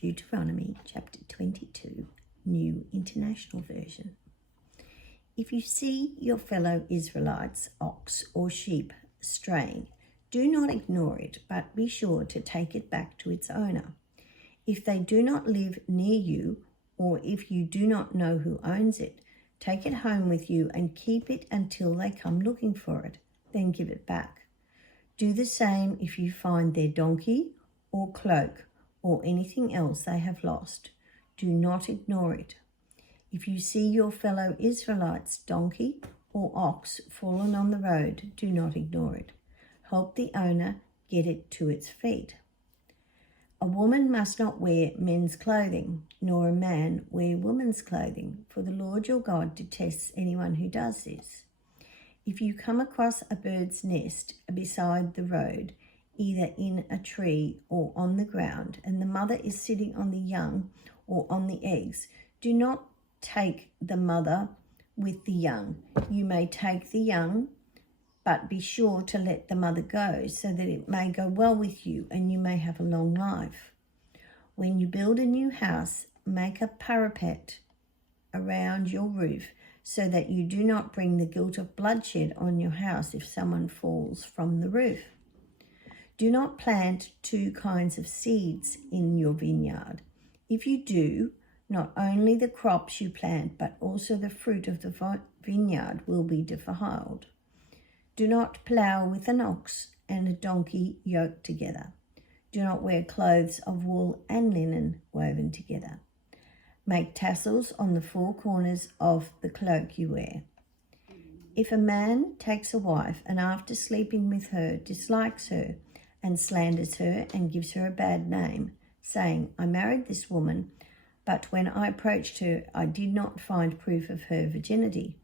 Deuteronomy chapter 22, New International Version. If you see your fellow Israelites, ox or sheep, straying, do not ignore it, but be sure to take it back to its owner. If they do not live near you, or if you do not know who owns it, take it home with you and keep it until they come looking for it, then give it back. Do the same if you find their donkey or cloak or anything else they have lost. Do not ignore it. If you see your fellow Israelites' donkey or ox fallen on the road, do not ignore it. Help the owner get it to its feet. A woman must not wear men's clothing, nor a man wear women's clothing, for the Lord your God detests anyone who does this. If you come across a bird's nest beside the road, either in a tree or on the ground, and the mother is sitting on the young or on the eggs, do not take the mother with the young. You may take the young, but be sure to let the mother go, so that it may go well with you and you may have a long life. When you build a new house, make a parapet around your roof, so that you do not bring the guilt of bloodshed on your house if someone falls from the roof. Do not plant two kinds of seeds in your vineyard. If you do, not only the crops you plant, but also the fruit of the vineyard will be defiled. Do not plow with an ox and a donkey yoked together. Do not wear clothes of wool and linen woven together. Make tassels on the four corners of the cloak you wear. If a man takes a wife and after sleeping with her dislikes her and slanders her and gives her a bad name, saying, I married this woman, but when I approached her, I did not find proof of her virginity,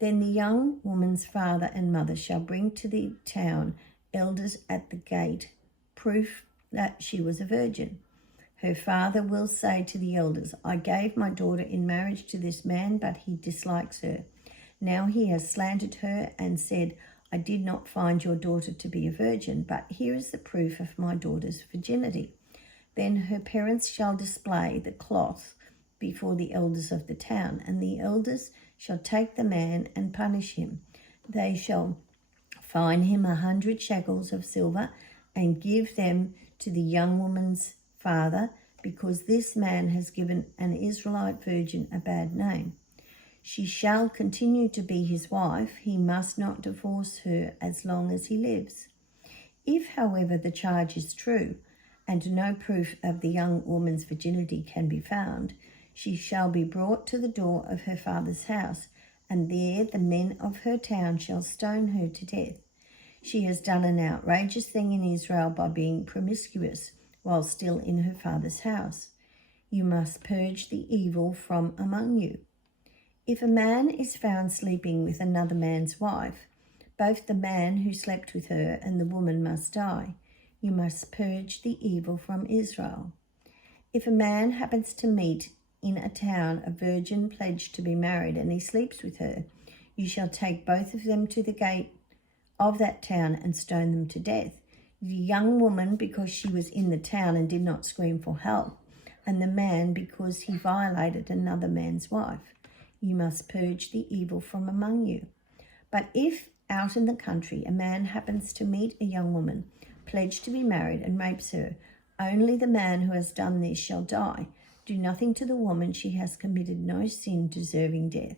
then the young woman's father and mother shall bring to the town elders at the gate, proof that she was a virgin. Her father will say to the elders, I gave my daughter in marriage to this man, but he dislikes her. Now he has slandered her and said, I did not find your daughter to be a virgin, but here is the proof of my daughter's virginity. Then her parents shall display the cloth before the elders of the town, and the elders shall take the man and punish him. They shall fine him 100 shekels of silver and give them to the young woman's father, because this man has given an Israelite virgin a bad name. She shall continue to be his wife. He must not divorce her as long as he lives. If, however, the charge is true, and no proof of the young woman's virginity can be found, she shall be brought to the door of her father's house, and there the men of her town shall stone her to death. She has done an outrageous thing in Israel by being promiscuous while still in her father's house. You must purge the evil from among you. If a man is found sleeping with another man's wife, both the man who slept with her and the woman must die. You must purge the evil from Israel. If a man happens to meet in a town a virgin pledged to be married and he sleeps with her, you shall take both of them to the gate of that town and stone them to death. The young woman because she was in the town and did not scream for help, and the man because he violated another man's wife. You must purge the evil from among you. But if out in the country a man happens to meet a young woman pledged to be married and rapes her, only the man who has done this shall die. Do nothing to the woman. She has committed no sin deserving death.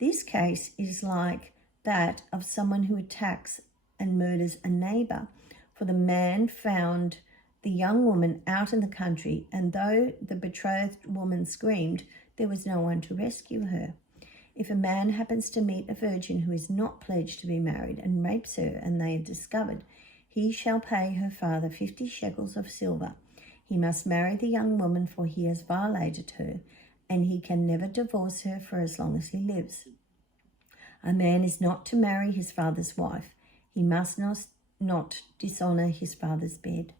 This case is like that of someone who attacks and murders a neighbor. For the man found the young woman out in the country, and though the betrothed woman screamed, there was no one to rescue her. If a man happens to meet a virgin who is not pledged to be married and rapes her, and they are discovered, he shall pay her father 50 shekels of silver. He must marry the young woman, for he has violated her, and he can never divorce her for as long as he lives. A man is not to marry his father's wife. He must not dishonor his father's bed.